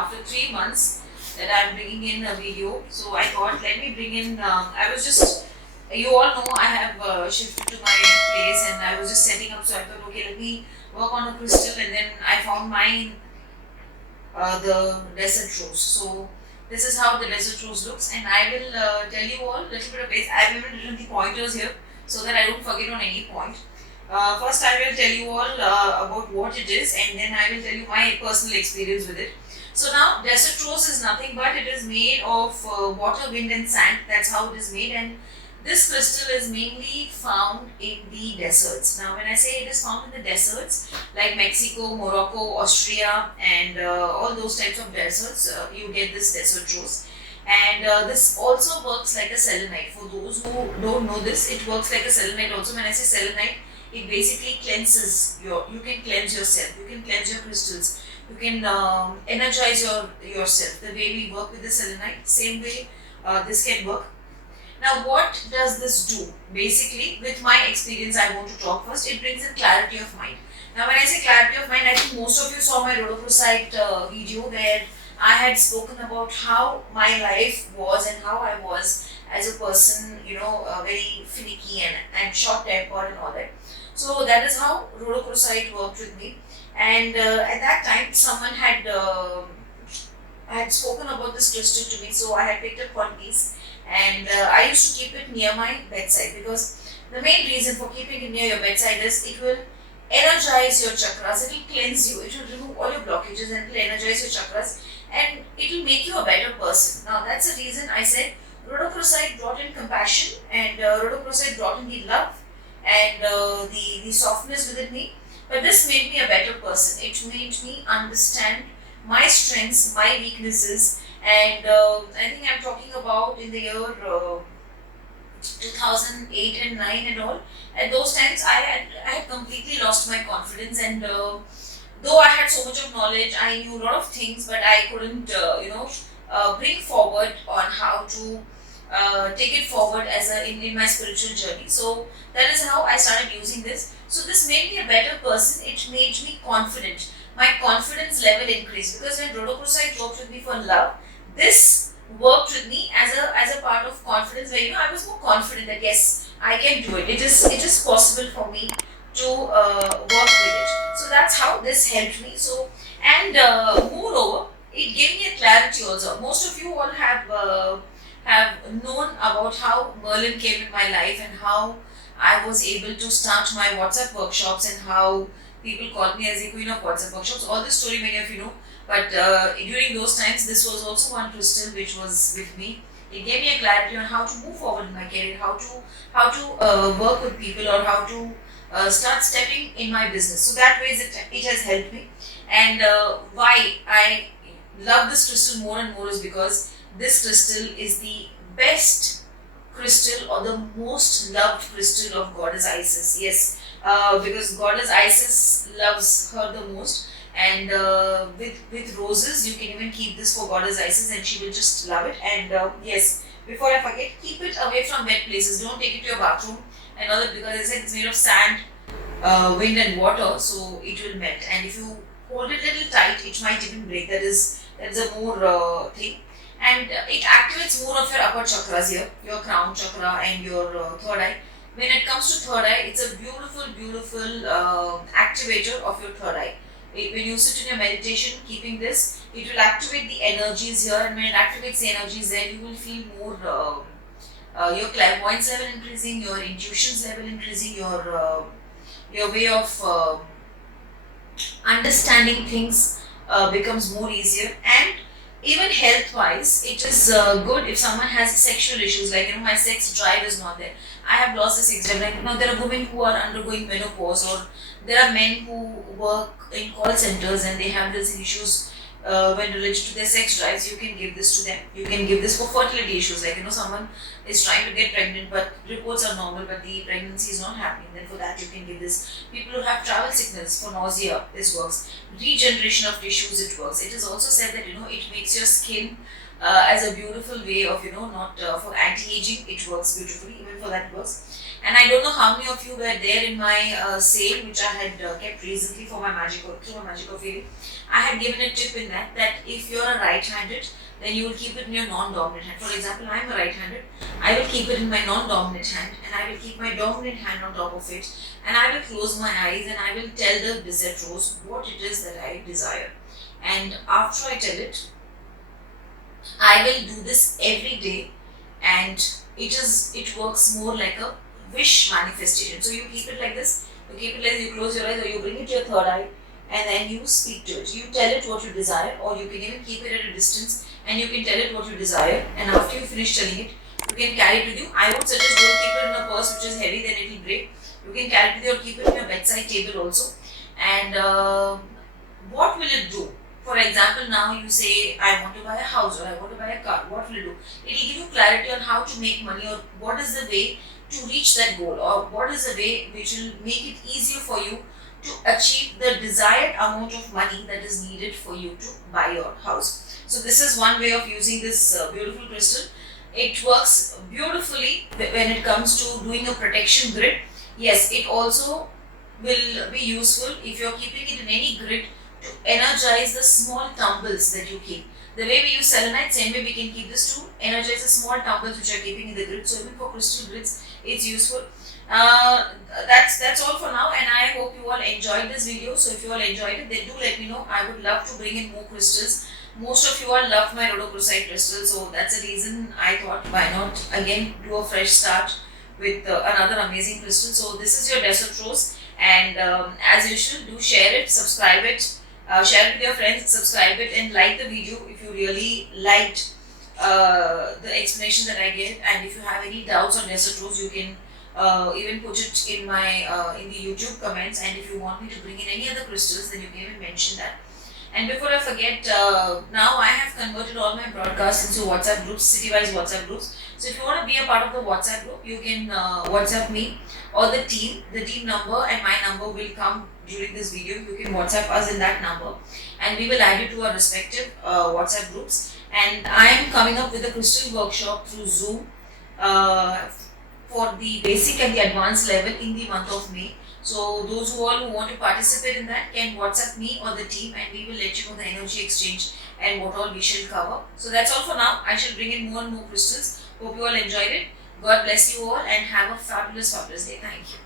after 3 months that I'm bringing in a video. So I thought, let me bring in. I was just, you all know, I have shifted to my place, and I was just setting up. So I thought, okay, let me work on a crystal, and then I found mine, the desert rose. So this is how the desert rose looks, and I will tell you all a little bit of base. I've even written the pointers here so that I don't forget on any point. First, I will tell you all about what it is, and then I will tell you my personal experience with it. So now, desert rose is nothing but it is made of water, wind, and sand. That's how it is made, and this crystal is mainly found in the deserts. Now, when I say it is found in the deserts, like Mexico, Morocco, Austria, and all those types of deserts, you get this desert rose. And this also works like a selenite. For those who don't know this, it works like a selenite also. When I say selenite, it basically cleanses you can cleanse yourself, you can cleanse your crystals, you can energize yourself. The way we work with the selenite, same way this can work. Now, what does this do? Basically, with my experience, I want to talk first. It brings in clarity of mind. Now, when I say clarity of mind, I think most of you saw my rhodochrosite video where I had spoken about how my life was and how I was as a person, very finicky and short tempered and all that. So that is how rhodochrosite worked with me. And at that time, someone had spoken about this crystal to me, so I had picked up one piece, and I used to keep it near my bedside, because the main reason for keeping it near your bedside is it will energize your chakras, it will cleanse you, it will remove all your blockages, and it will energize your chakras, and it will make you a better person. Now, that's the reason I said rhodochrosite brought in compassion, and rhodochrosite brought in the love and the softness within me. But this made me a better person. It made me understand my strengths, my weaknesses, and I think I'm talking about in the year 2008 and 9 and all. At those times, I had completely lost my confidence, and though I had so much of knowledge, I knew a lot of things, but I couldn't, bring forward on how to take it forward in my spiritual journey. So that is how I started using this. So this made me a better person. It made me confident. My confidence level increased, because when rhodochrosite worked with me for love, this worked with me as a part of confidence, where I was more confident that yes, I can do it. It is possible for me to work with it. So that's how this helped me. So, and moreover, it gave me a clarity also. Most of you all have known about how Merlin came in my life, and how I was able to start my WhatsApp workshops, and how people called me as the queen of WhatsApp workshops. All this story many of you know. But during those times, this was also one crystal which was with me. It gave me a clarity on how to move forward in my career, how to work with people, or how to start stepping in my business. So that way it has helped me. And why I love this crystal more and more is because this crystal is the best crystal, or the most loved crystal of goddess Isis. Yes, because goddess Isis loves her the most. And with roses, you can even keep this for goddess Isis, and she will just love it. And yes, before I forget, keep it away from wet places. Don't take it to your bathroom and all that, because I said it's made of sand, wind, and water, so it will melt. And if you hold it a little tight, it might even break. That's a more thing. And it activates more of your upper chakras here, your crown chakra and your third eye. When it comes to third eye, it's a beautiful activator of your third eye. When you sit in your meditation keeping this, it will activate the energies here, and when it activates the energies there, you will feel more your clairvoyance level increasing, your intuitions level increasing, your way of understanding things becomes more easier. And even health wise, it is good if someone has sexual issues, like my sex drive is not there. I have lost the sex drive. Like there are women who are undergoing menopause, or there are men who work in call centers and they have these issues when related to their sex drives. You can give this to them. You can give this for fertility issues, like someone is trying to get pregnant, but reports are normal, but the pregnancy is not happening. Then for that you can give this. People who have travel sickness, for nausea, this works. Regeneration of tissues, it works. It is also said that it makes your skin as a beautiful way of, not for anti-aging. It works beautifully, even for that works. And I don't know how many of you were there in my sale, which I had kept recently for my through my Magic of Healing. I had given a tip in that if you're a right-handed, then you will keep it in your non-dominant hand. For example, I'm a right-handed. I will keep it in my non-dominant hand, and I will keep my dominant hand on top of it, and I will close my eyes and I will tell the Bizet Rose what it is that I desire. And after I tell it, I will do this every day, and it works more like a wish manifestation. So you keep it like this, you close your eyes or you bring it to your third eye, and then you speak to it. You tell it what you desire, or you can even keep it at a distance and you can tell it what you desire, and after you finish telling it, you can carry it with you. I would suggest don't keep it in a purse which is heavy, then it will break. You can carry it with you or keep it in your bedside table also. And what will it do? For example, now you say, I want to buy a house or I want to buy a car. What will it do? It will give you clarity on how to make money, or what is the way to reach that goal, or what is the way which will make it easier for you to achieve the desired amount of money that is needed for you to buy your house. So this is one way of using this beautiful crystal. It works beautifully when it comes to doing a protection grid. Yes, it also will be useful if you're keeping it in any grid to energize the small tumbles that you keep. The way we use selenite, same way we can keep this to energize the small tumbles which are keeping in the grid. So even for crystal grids, it's useful. That's all for now, and I hope you all enjoyed this video. So if you all enjoyed it, then do let me know. I would love to bring in more crystals. Most of you all love my rhodochrosite crystal, so that's the reason I thought why not again do a fresh start with another amazing crystal. So this is your Desert Rose, and as usual, do share it, subscribe it, share it with your friends, subscribe it, and like the video if you really liked the explanation that I gave. And if you have any doubts on Desert Rose, you can even put it in my in the YouTube comments. And if you want me to bring in any other crystals, then you can even mention that. And before I forget, now I have converted all my broadcasts into WhatsApp groups, city-wise WhatsApp groups. So if you want to be a part of the WhatsApp group, you can WhatsApp me or the team. The team number and my number will come during this video. You can WhatsApp us in that number, and we will add you to our respective WhatsApp groups. And I am coming up with a crystal workshop through Zoom for the basic and the advanced level in the month of May. So those who want to participate in that can WhatsApp me or the team, and we will let you know the energy exchange and what all we shall cover. So that's all for now. I shall bring in more and more crystals. Hope you all enjoyed it. God bless you all and have a fabulous day. Thank you.